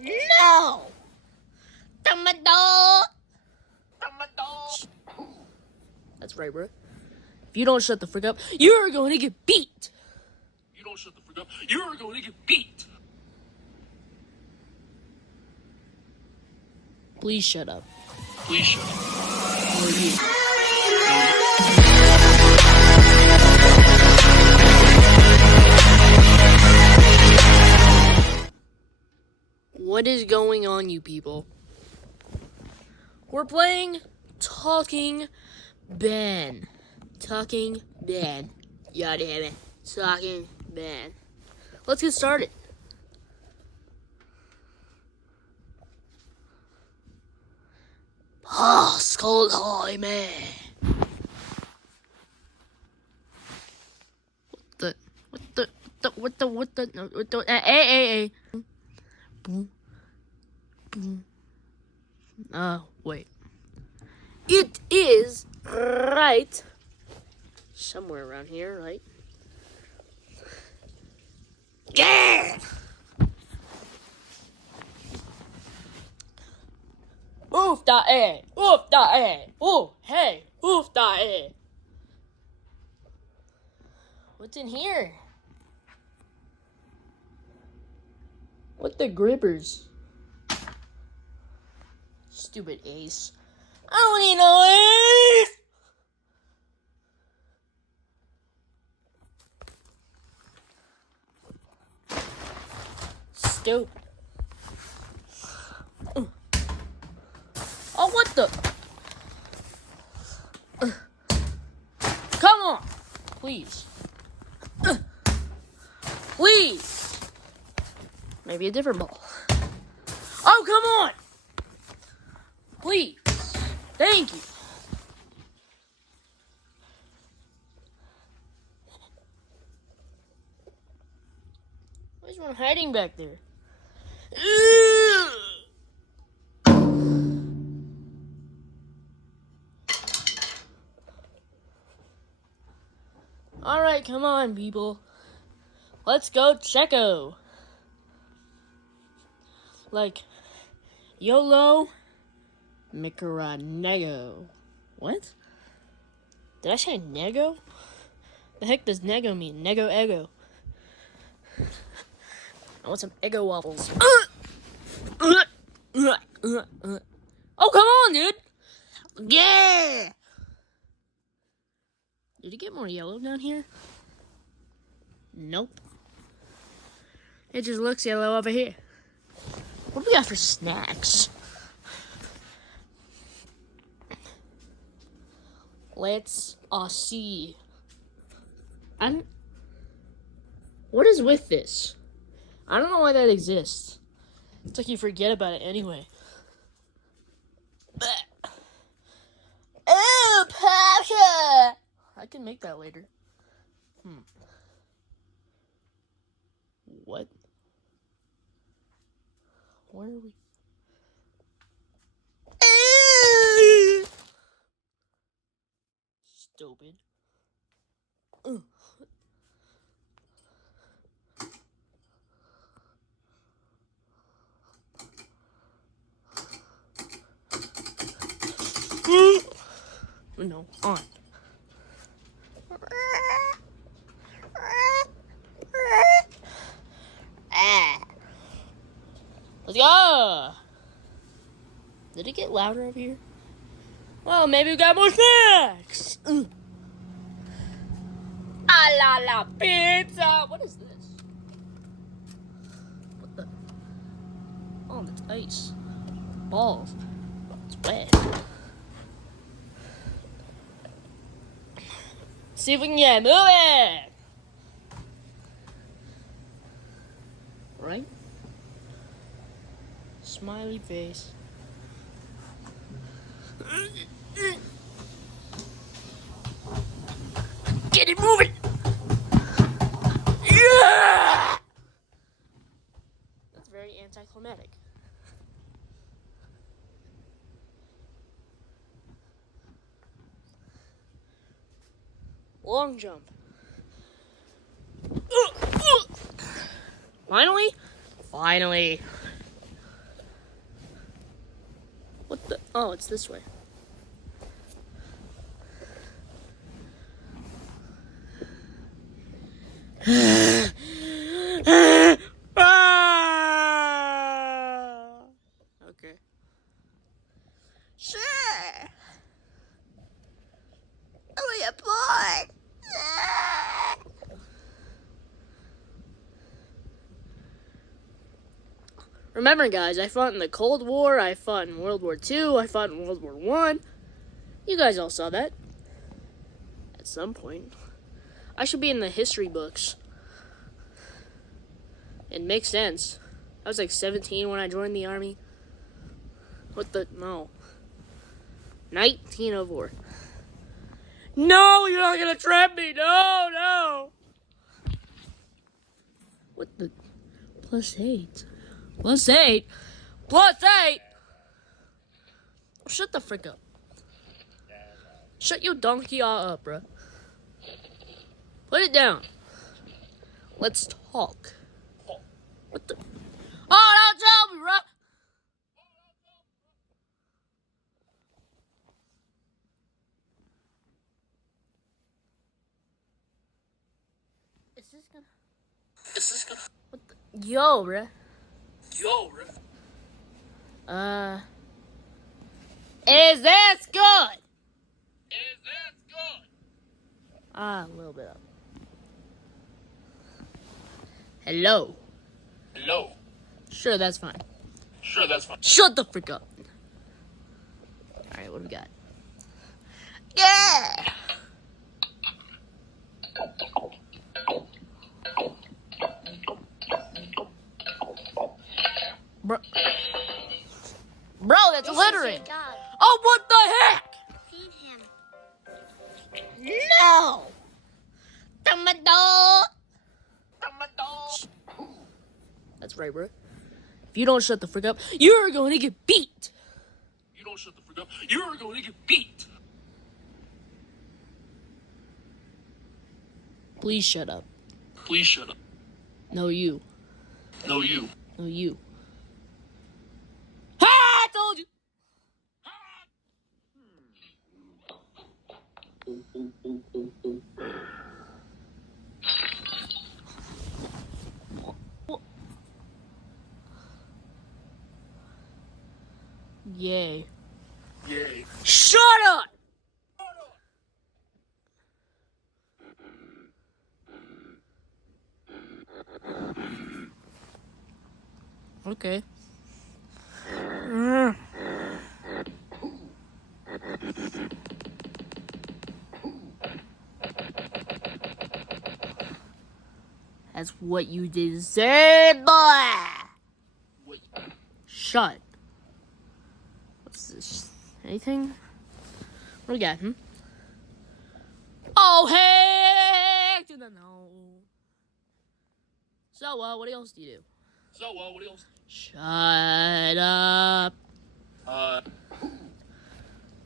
No! Tomato! That's right, bro. If you don't shut the frick up, you're going to get beat! Please shut up. What is going on, you people? We're playing Talking Ben. Talking Ben. Yeah, damn it. Talking Ben. Let's get started. Skull High Man. What the, hey. Wait. It is right somewhere around here, right? Yeah! Oof da eh! Oof da eh! Ooh, hey! Oof da eh! What's in here? What the grippers? Stupid ace. I don't need no ace! Stupid. Oh, what the? Come on! Please. Please! Maybe a different ball. Oh, come on! Please. Thank you. Why is one hiding back there? Alright, come on, people. Let's go Checo. Like, YOLO Micronego. What? Did I say nego? The heck does nego mean? Nego ego. I want some Eggo waffles. Oh, come on, dude. Yeah. Did it get more yellow down here? Nope. It just looks yellow over here. What do we got for snacks? Let's see. What is with this? I don't know why that exists. It's like you forget about it anyway. Oh, Pasha! I can make that later. What? Where are we? Stupid. No, on. Let's go! Did it get louder over here? Well, maybe we got more snacks! Ah la la pizza! What is this? What the? Oh, that's ice. Balls. It's wet. See if we can get moving! Right? Smiley face. Get it moving! Yeah! That's very anticlimactic. Long jump. Finally? Finally. Oh, it's this way. Okay. Sure. Oh, you're bored. Remember, guys, I fought in the Cold War, I fought in World War II, I fought in World War I. You guys all saw that. At some point. I should be in the history books. It makes sense. I was like 17 when I joined the army. What the? No. 1904. No, you're not gonna trap me. No, no. What the? +8. +8. +8. Shut the frick up. Shut your donkey up, bruh. Put it down. Let's talk. What the? Oh, don't tell me, bruh. Is this gonna? What the? Yo, bruh. Is this good? A little bit up. Hello. Sure, that's fine. Shut the frick up. Alright, what do we got? Yeah! Bro, that's littering. Oh, what the heck? Feed him. No! Tomato! That's right, bro. If you don't shut the frick up, you're going to get beat. Please shut up. No, you. No, you. Ah, I told you. Yay. Shut up! Okay. That's what you deserve, boy! Shut. What's this? Anything? What do we got, Oh, heck to the no. So, what else do you do? Shut up.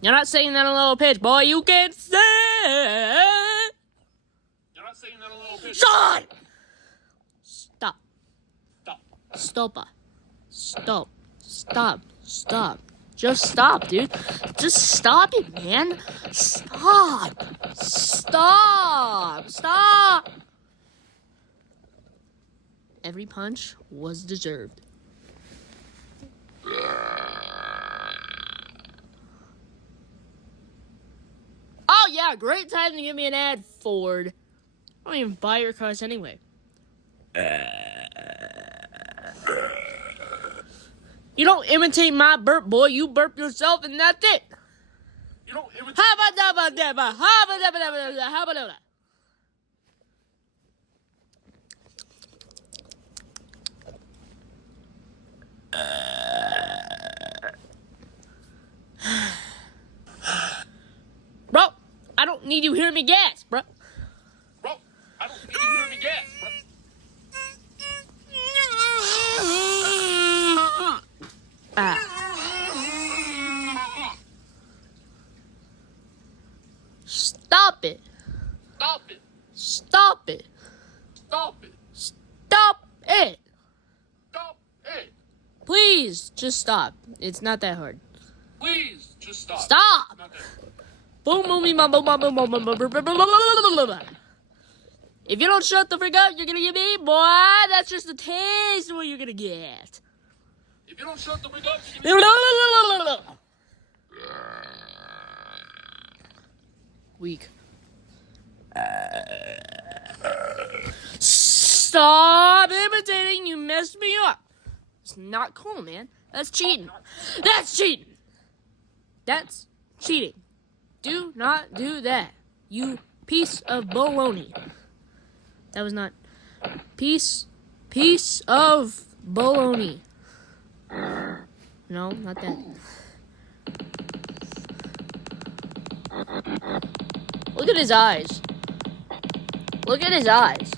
You're not saying that in a low pitch, boy. You can't say it. Shut! Stop. Stop. Just stop, dude. Just stop it, man. Stop. Every punch was deserved. Oh, yeah, great time to give me an ad, Ford. I don't even buy your cars anyway. You don't imitate my burp, boy. You burp yourself, and that's it. How about that? How about that? Bro, I don't need you hearing me gas, bro. Stop it. Please, just stop. It's not that hard. Please, just stop. Stop! Not that. Boom, boom, boom, boom, boom, boom, boom, boom, boom, boom, boom, boom, boom. If you don't shut the freak up, you're gonna get me, boy. That's just a taste of what you're gonna get. If you don't shut the freak up, you're gonna get... Weak. Stop imitating. You messed me up. It's not cool, man. That's cheating. That's cheating. That's cheating. Do not do that. You piece of baloney. That was not... Piece of baloney. No, not that. Look at his eyes. Look at his eyes.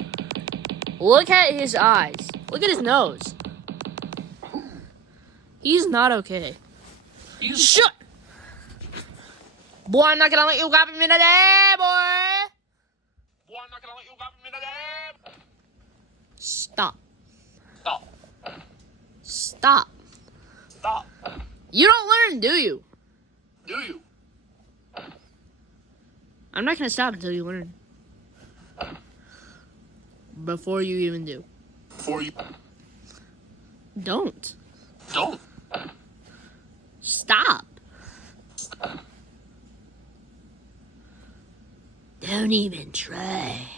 Look at his eyes. Look at his nose. He's not okay. Shut! Boy, I'm not gonna let you copy me today, boy! Boy, I'm not gonna let you copy me today. Stop. Stop. Stop. Stop. You don't learn, do you? Do you? I'm not gonna stop until you learn. Before you even do. Before you... Don't. Don't. Stop. Don't even try.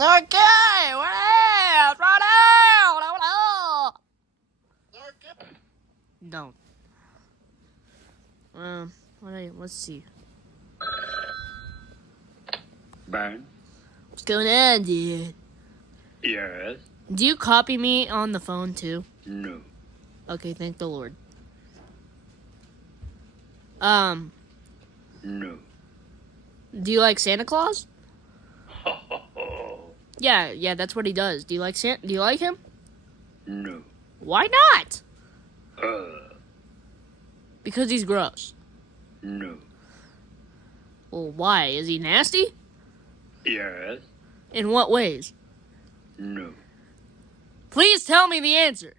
Okay, what else? Right out. Don't. Let's see. Bang. What's going on, dude? Yes. Do you copy me on the phone too? No. Okay, thank the Lord. No. Do you like Santa Claus? Yeah, that's what he does. Do you like Do you like him? No. Why not? Because he's gross. No. Well, why? Is he nasty? Yes. In what ways? No. Please tell me the answer.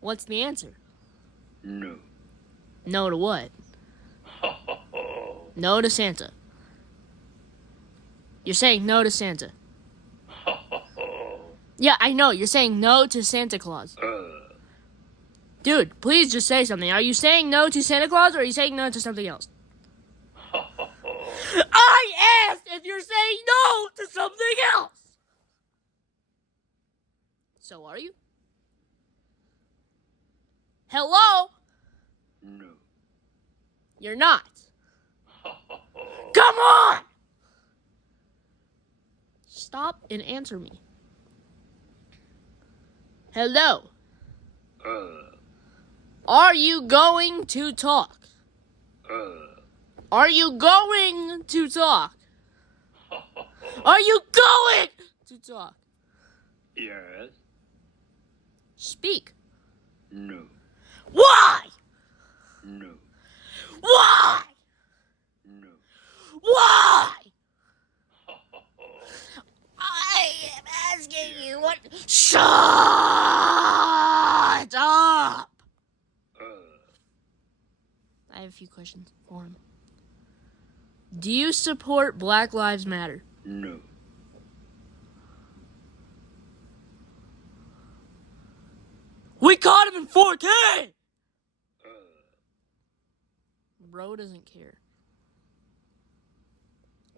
What's the answer? No. No to what? No to Santa. You're saying no to Santa. Yeah, I know. You're saying no to Santa Claus. Dude, please just say something. Are you saying no to Santa Claus or are you saying no to something else? I asked if you're saying no to something else. So are you? Hello? No. You're not. Come on! Stop and answer me. Hello? Are you going to talk? Are you going to talk? Are you going to talk? Yes. Speak. No. Why? No. Why? No. Why? I am asking you what... Shut up! I have a few questions for him. Do you support Black Lives Matter? No. We caught him in 4K! Bro doesn't care.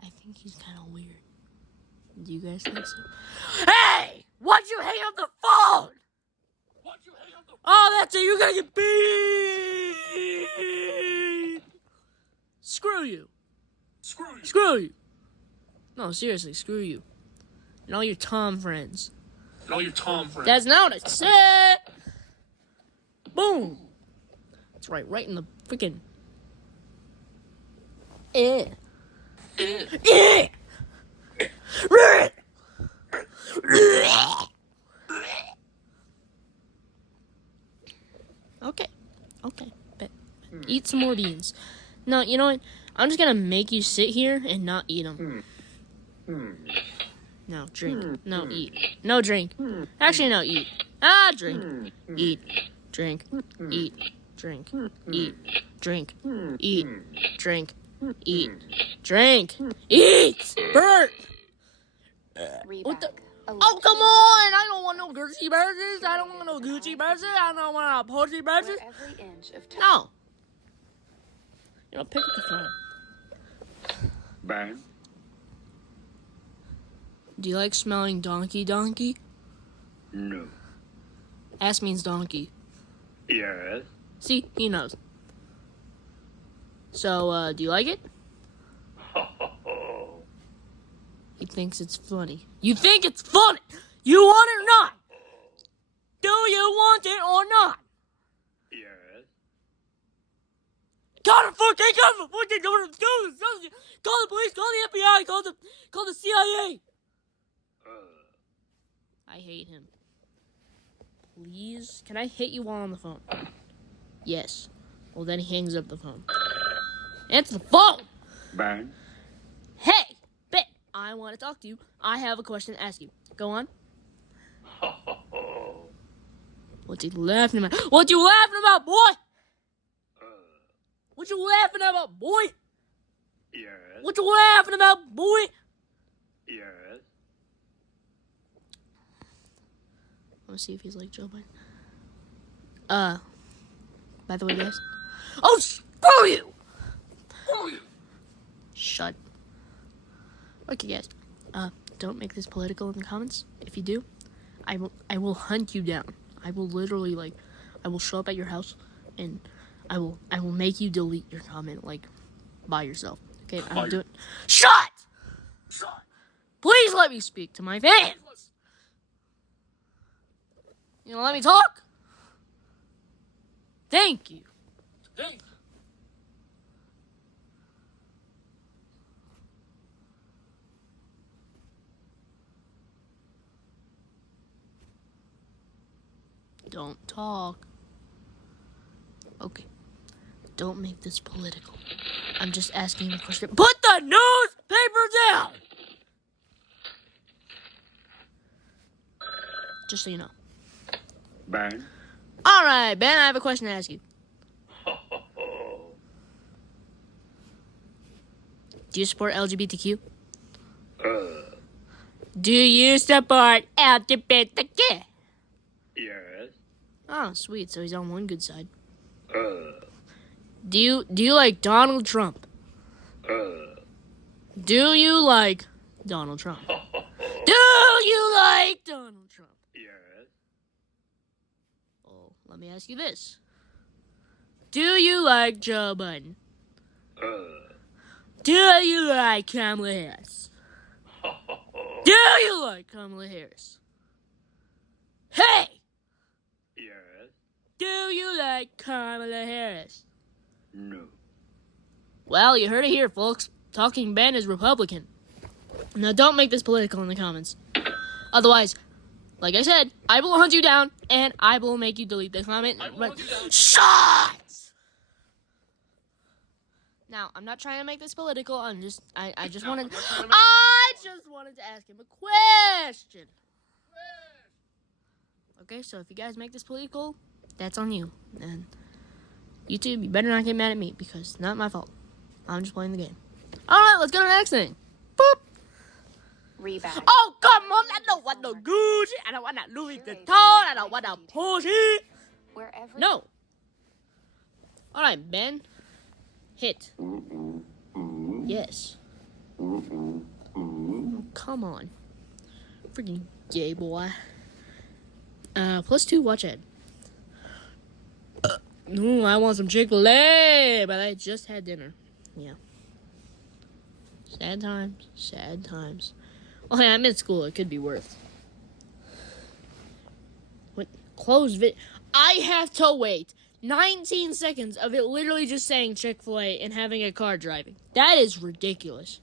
I think he's kind of weird. Do you guys think so? Hey! Why'd you hang up the phone? Oh, that's it. You're gonna get beat! Screw you. Screw you. No, seriously, screw you. And all your Tom friends. That's not what I said! Boom! That's right in the freaking... Okay. Bet. Eat some more beans. No, you know what? I'm just gonna make you sit here and not eat them. No, drink. No, eat. No, drink. Actually, no, eat. Drink. Eat. Drink. Eat. Drink. Eat. Drink. Eat. Drink. Eat. Drink. Eat! Bert! What the? Oh, come on! I don't want no Gucci burgers. I don't want no Gucci burgers. I don't want no Porsche burgers. No. You know, pick up the phone. Bang. Do you like smelling donkey? No. Ass means donkey. Yes. See, he knows. So, do you like it? He thinks it's funny. You think it's funny? You want it or not? Do you want it or not? Yes. Call the fucking call the police, call the FBI, call the CIA. I hate him. Please, can I hit you while on the phone? Yes. Well, then he hangs up the phone. Answer the phone. Bang. Hey, Ben, I want to talk to you. I have a question to ask you. Go on. What's he laughing about? What you laughing about, boy? What you laughing about, boy? Yes. What you laughing about, boy? Yes. Let's see if he's like Joe Biden. By the way, guys. Oh, screw you! Shut. Okay, guys. Don't make this political in the comments. If you do, I will hunt you down. I will literally, like, I will show up at your house, and I will make you delete your comment, like, by yourself. Okay, I'm doing. Shut! Please let me speak to my fans. You know, let me talk. Thank you. Don't talk. Okay. Don't make this political. I'm just asking a question. Put the newspaper down! Just so you know. Bang. Alright, Ben, I have a question to ask you. Do you support LGBTQ? Do you support LGBTQ? Yes. Oh, sweet. So he's on one good side. Do you like Donald Trump? Do you like Donald Trump? Do you like Donald Trump? Yes. Well, let me ask you this. Do you like Joe Biden? Do you like Kamala Harris? Do you like Kamala Harris? Hey! Yes. Do you like Kamala Harris? No. Well, you heard it here, folks. Talking Ben is Republican. Now, don't make this political in the comments. Otherwise, like I said, I will hunt you down, and I will make you delete the comment. Shut! Now, I'm not trying to make this political. I just wanted to ask him a question. Okay, so if you guys make this political, that's on you. And YouTube, you better not get mad at me because it's not my fault. I'm just playing the game. Alright, let's go to the next thing. Boop. Rebound. Oh, come on. I don't want no Gucci. I don't want no Louis Vuitton. I don't want no Porsche. Wherever. No. Alright, Ben. Hit. Yes. Oh, come on. Freaking gay boy. +2, watch it. Ooh, I want some Chick-fil-A, but I just had dinner. Yeah. Sad times. Oh, hey, I'm in school. It could be worse. What? Close vid. I have to wait 19 seconds of it literally just saying Chick-fil-A and having a car driving. That is ridiculous.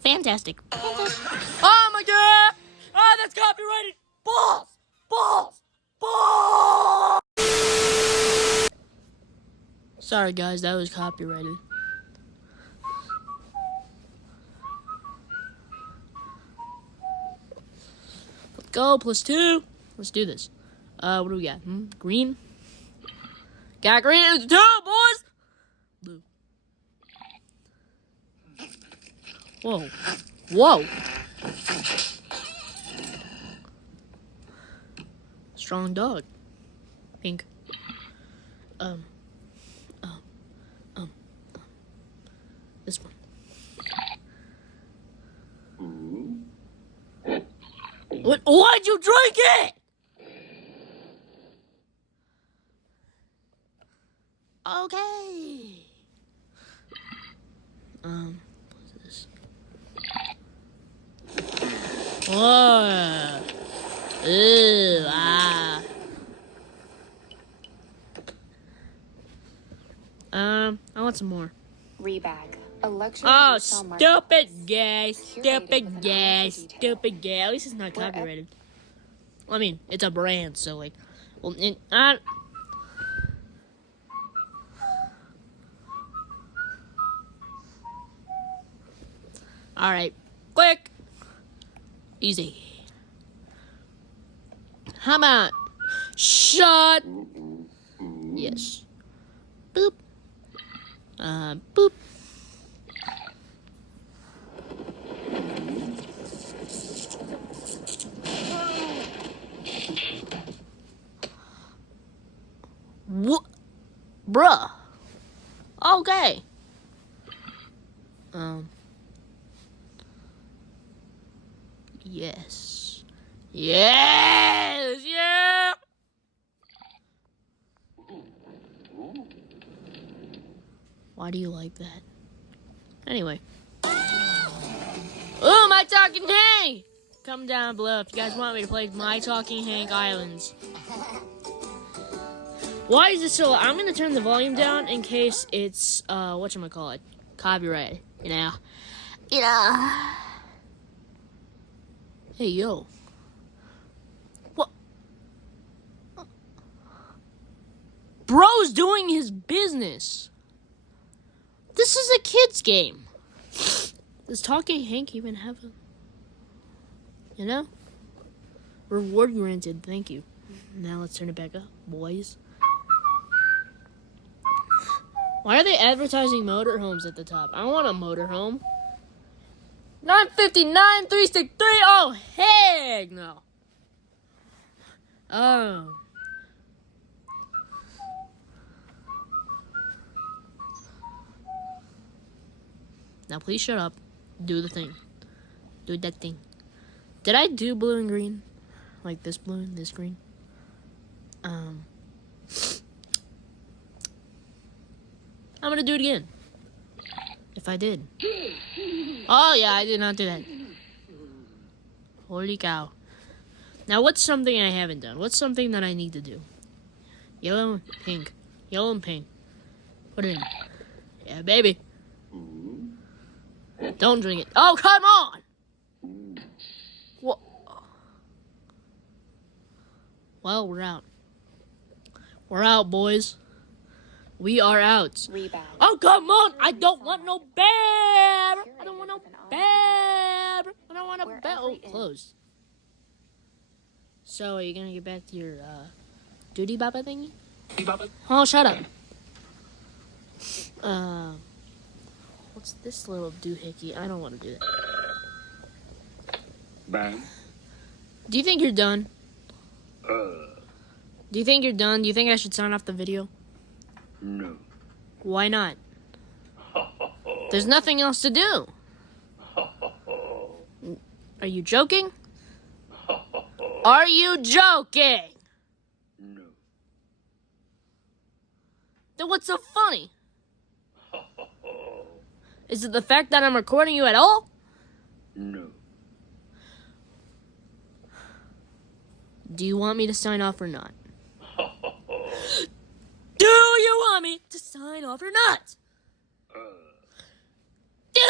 Fantastic. Oh my god! Oh, that's copyrighted! Balls! Sorry guys, that was copyrighted. go. +2. Let's do this. What do we got? Green. Got green. It's 2, boys. Blue. Whoa. Whoa. Strong dog. Pink. This one. What? Why'd you drink it? Okay. What's this? Whoa. Ew, ah. I want some more. Rebag. A luxury Oh, resale stupid marketplace gay. curated Stupid with an eye gay. for detail. Stupid gay. At least it's not Where- copyrighted. I mean, it's a brand, so like, well, all right, quick, easy. How about shut? Yes. Boop. Boop. What? Bruh. Okay. Yes. Yes. Yeah. Why do you like that? Anyway. Oh, My Talking Hank! Come down below if you guys want me to play My Talking Hank Islands. Why is this so loud? I'm gonna turn the volume down in case it's whatchamacallit, copyright, you know. Hey yo. What? Bro's doing his business. This is a kid's game. Does Talking Hank even have a, you know? Reward granted, thank you. Now let's turn it back up, boys. Why are they advertising motorhomes at the top? I want a motorhome. 959 363. Oh, heck no. Oh. Now please shut up. Do the thing. Do that thing. Did I do blue and green? Like this blue and this green? I'm gonna do it again. If I did. Oh yeah, I did not do that. Holy cow. Now what's something I haven't done? What's something that I need to do? Yellow and pink. Yellow and pink. Put it in. Yeah, baby. Don't drink it. Oh, come on! What? Well, we're out. We're out, boys. We are out. Rebag. Oh, come on! I don't want no bad! I don't want no bad! I don't want no bad! Oh, closed. So, are you gonna get back to your, duty baba thingy? Oh, shut up. What's this little doohickey? I don't want to do that. Bang. Do you think you're done? Do you think you're done? Do you think I should sign off the video? No. Why not? There's nothing else to do. Are you joking? Are you joking? No. Then what's so funny? Is it the fact that I'm recording you at all? No. Do you want me to sign off or not? Do you want me to sign off or not? Do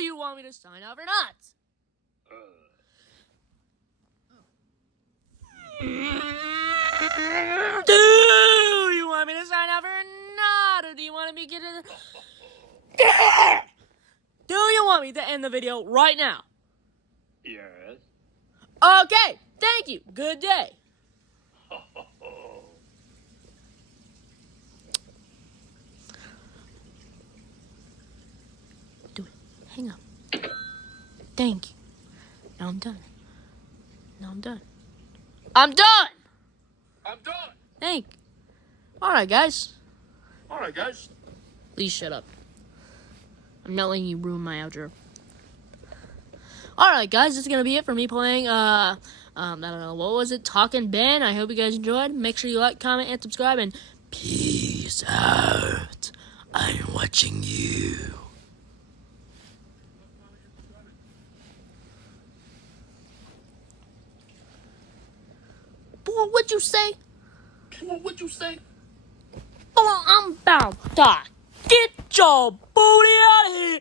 you want me to sign off or not? Do you want me to sign off or not? Or do you want me to get it? Do you want me to end the video right now? Yes. Okay, thank you. Good day. Do it. Hang up. Thank you. Now I'm done. I'm done. I'm done. Thank you. Alright, guys. Please shut up. I'm not letting you ruin my outro. Alright, guys, this is gonna be it for me playing, I don't know, what was it? Talking Ben. I hope you guys enjoyed. Make sure you like, comment, and subscribe, and peace out. I'm watching you. Boy, what'd you say? Boy, I'm about to get your booty out of here.